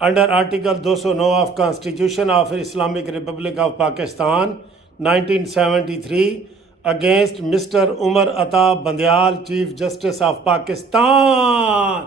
under Article 209 of Constitution of Islamic Republic of Pakistan 1973 against Mr. Umar Ata Bandial, Chief Justice of Pakistan।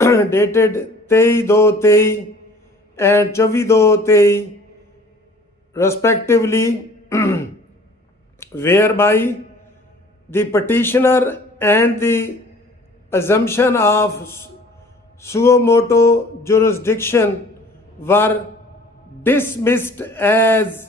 dated 23/2/23 and 24/2/23 respectively whereby the petitioner and the assumption of suo motu jurisdiction were dismissed as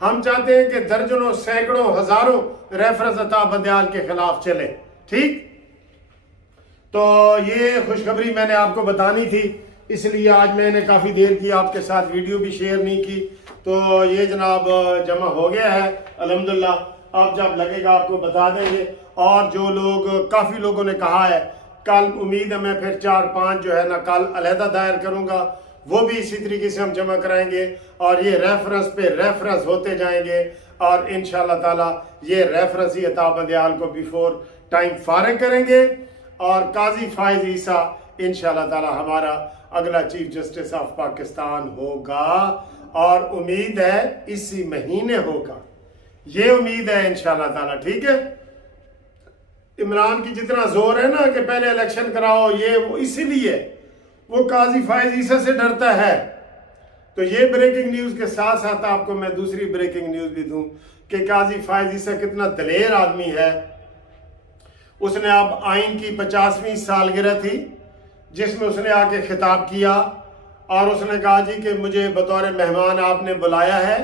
ہم چاہتے ہیں کہ درجنوں سینکڑوں ہزاروں reference عطا بندیال کے خلاف چلے. ٹھیک، تو یہ خوشخبری میں نے آپ کو بتانی تھی، اس لیے آج میں نے کافی دیر کی آپ کے ساتھ ویڈیو بھی شیئر نہیں کی. تو یہ جناب جمع ہو گیا ہے الحمدللہ. اب جب لگے گا آپ کو بتا دیں گے. اور جو لوگ، کافی لوگوں نے کہا ہے، کل امید ہے میں پھر 4-5 جو ہے نا کل علیحدہ دائر کروں گا، وہ بھی اسی طریقے سے ہم جمع کرائیں گے اور یہ ریفرنس پہ ریفرنس ہوتے جائیں گے اور انشاءاللہ تعالی یہ ریفرنس ہی عطا بندیال کو بیفور ٹائم فارغ کریں گے اور قاضی فائز عیسیٰ انشاءاللہ تعالی ہمارا اگلا چیف جسٹس آف پاکستان ہوگا اور امید ہے اسی مہینے ہوگا. یہ امید ہے انشاءاللہ تعالی. ٹھیک ہے، عمران کی جتنا زور ہے نا کہ پہلے الیکشن کراؤ، یہ وہ اسی لیے وہ قاضی فائز عیسیٰ سے ڈرتا ہے. تو یہ بریکنگ نیوز کے ساتھ ساتھ آپ کو میں دوسری بریکنگ نیوز بھی دوں کہ قاضی فائز عیسیٰ کتنا دلیر آدمی ہے. اس نے اب آئین کی 50ویں سالگرہ تھی جس میں اس نے آ کے خطاب کیا اور اس نے کہا جی کہ مجھے بطور مہمان آپ نے بلایا ہے،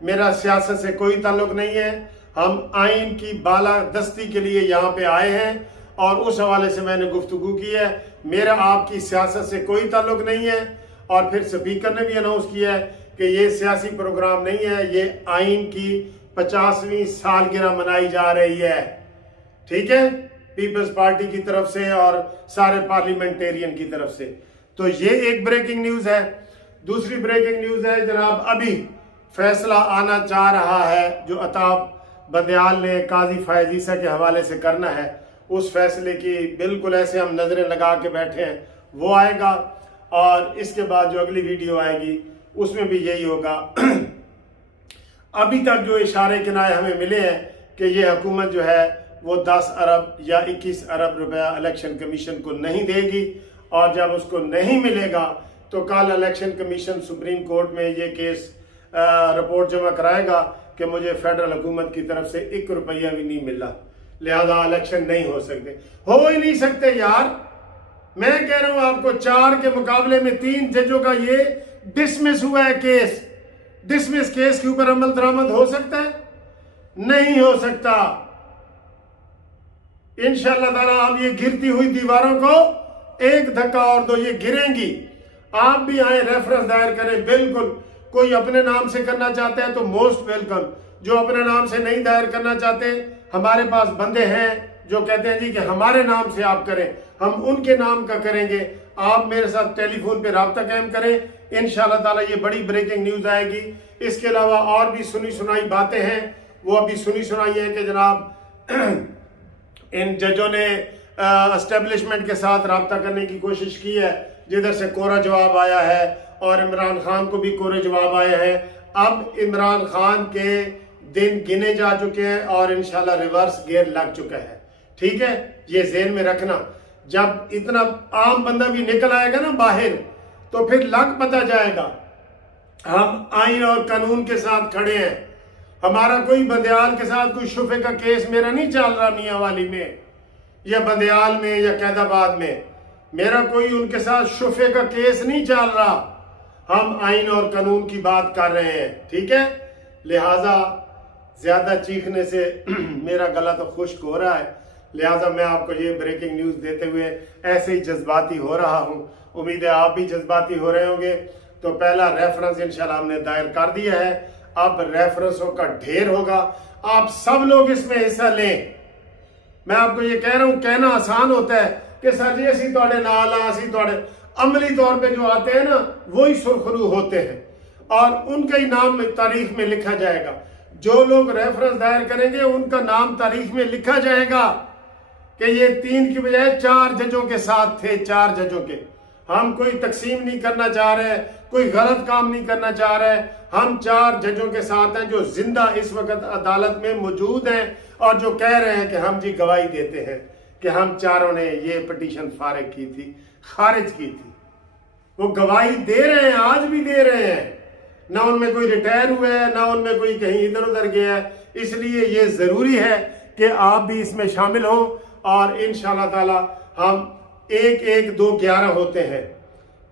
میرا سیاست سے کوئی تعلق نہیں ہے، ہم آئین کی بالادستی کے لیے یہاں پہ آئے ہیں اور اس حوالے سے میں نے گفتگو کی ہے، میرا آپ کی سیاست سے کوئی تعلق نہیں ہے. اور پھر سپیکر نے بھی اناؤنس کیا ہے کہ یہ سیاسی پروگرام نہیں ہے، یہ آئین کی 50ویں سالگرہ منائی جا رہی ہے. ٹھیک ہے، پیپلز پارٹی کی طرف سے اور سارے پارلیمنٹیرین کی طرف سے. تو یہ ایک بریکنگ نیوز ہے. دوسری بریکنگ نیوز ہے جناب، ابھی فیصلہ آنا چاہ رہا ہے جو عطا بندیال نے قاضی فائز عیسیٰ کے حوالے سے کرنا ہے، اس فیصلے کی بالکل ایسے ہم نظریں لگا کے بیٹھے ہیں، وہ آئے گا اور اس کے بعد جو اگلی ویڈیو آئے گی اس میں بھی یہی ہوگا. ابھی تک جو اشارے کنائے ہمیں ملے ہیں کہ یہ حکومت جو ہے وہ 10 ارب یا 21 ارب روپیہ الیکشن کمیشن کو نہیں دے گی اور جب اس کو نہیں ملے گا تو کل الیکشن کمیشن سپریم کورٹ میں یہ کیس رپورٹ جمع کرائے گا کہ مجھے فیڈرل حکومت کی طرف سے 1 روپیہ بھی نہیں ملا، لہذا الیکشن نہیں ہو سکتے. ہو ہی نہیں سکتے یار. میں کہہ رہا ہوں آپ کو 4 کے مقابلے میں 3 ججوں کا یہ ڈسمس ہوا ہے کیس. ڈسمس کیس کے اوپر عمل درآمد ہو سکتا ہے؟ نہیں ہو سکتا. انشاءاللہ تعالیٰ آپ یہ گرتی ہوئی دیواروں کو ایک دھکا اور دو، یہ گریں گی. آپ بھی آئیں، ریفرنس دائر کریں. بالکل، کوئی اپنے نام سے کرنا چاہتا ہے تو موسٹ ویلکم. جو اپنے نام سے نہیں دائر کرنا چاہتے، ہمارے پاس بندے ہیں جو کہتے ہیں جی کہ ہمارے نام سے آپ کریں، ہم ان کے نام کا کریں گے. آپ میرے ساتھ ٹیلی فون پہ رابطہ قائم کریں. انشاءاللہ تعالیٰ یہ بڑی بریکنگ نیوز آئے گی. اس کے علاوہ اور بھی سنی سنائی باتیں ہیں، وہ ابھی سنی سنائی ہیں کہ جناب ان ججوں نے اسٹیبلشمنٹ کے ساتھ رابطہ کرنے کی کوشش کی ہے، جدھر سے کورا جواب آیا ہے اور عمران خان کو بھی کورے جواب آئے ہیں. اب عمران خان کے دن گنے جا چکے ہیں اور انشاءاللہ ریورس گیئر لگ چکا ہے. ٹھیک ہے، یہ ذہن میں رکھنا. جب اتنا عام بندہ بھی نکل آئے گا نا باہر تو پھر لگ پتہ جائے گا. ہم آئین اور قانون کے ساتھ کھڑے ہیں. ہمارا کوئی بندیال کے ساتھ کوئی شفے کا کیس میرا نہیں چل رہا میاں والی میں یا بندیال میں یا قید آباد میں. میرا کوئی ان کے ساتھ شفے کا کیس نہیں چل رہا. ہم آئین اور قانون کی بات کر رہے ہیں. ٹھیک ہے، لہٰذا زیادہ چیخنے سے میرا گلا تو خشک ہو رہا ہے، لہٰذا میں آپ کو یہ بریکنگ نیوز دیتے ہوئے ایسے ہی جذباتی ہو رہا ہوں. امید ہے آپ بھی جذباتی ہو رہے ہوں گے. تو پہلا ریفرنس انشاءاللہ ہم نے دائر کر دیا ہے. اب ریفرنسوں کا ڈھیر ہوگا. آپ سب لوگ اس میں حصہ لیں. میں آپ کو یہ کہہ رہا ہوں، کہنا آسان ہوتا ہے کہ سر جی اسی توڑے نال ہاں، اسی توڑے. عملی طور پہ جو آتے ہیں نا وہی سرخرو ہوتے ہیں اور ان کا ہی نام تاریخ میں لکھا جائے گا. جو لوگ ریفرنس دائر کریں گے ان کا نام تاریخ میں لکھا جائے گا کہ یہ 3 کی بجائے 4 ججوں کے ساتھ تھے. 4 ججوں کے. ہم کوئی تقسیم نہیں کرنا چاہ رہے، کوئی غلط کام نہیں کرنا چاہ رہے. ہم 4 ججوں کے ساتھ ہیں جو زندہ اس وقت عدالت میں موجود ہیں اور جو کہہ رہے ہیں کہ ہم جی گواہی دیتے ہیں کہ ہم چاروں نے یہ پٹیشن فارغ کی تھی، خارج کی تھی. وہ گواہی دے رہے ہیں، آج بھی دے رہے ہیں. نہ ان میں کوئی ریٹائر ہوئے ہے، نہ ان میں کوئی کہیں ادھر ادھر گیا ہے. اس لیے یہ ضروری ہے کہ آپ بھی اس میں شامل ہوں اور انشاءاللہ تعالی ہم 1 1 2 11 ہوتے ہیں.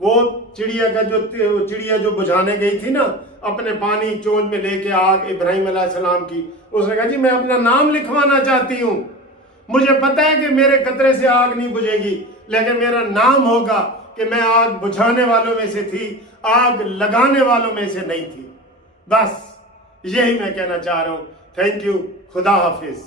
وہ چڑیا جو بجھانے گئی تھی نا اپنے پانی چونچ میں لے کے آگ ابراہیم علیہ السلام کی. اس نے کہا جی میں اپنا نام لکھوانا چاہتی ہوں, مجھے پتا ہے کہ میرے قطرے سے آگ نہیں بجھے گی, لیکن میرا نام ہوگا کہ میں آگ بجھانے والوں میں سے تھی, آگ لگانے والوں میں سے نہیں تھی. بس یہی میں کہنا چاہ رہا ہوں. Thank you. خدا حافظ.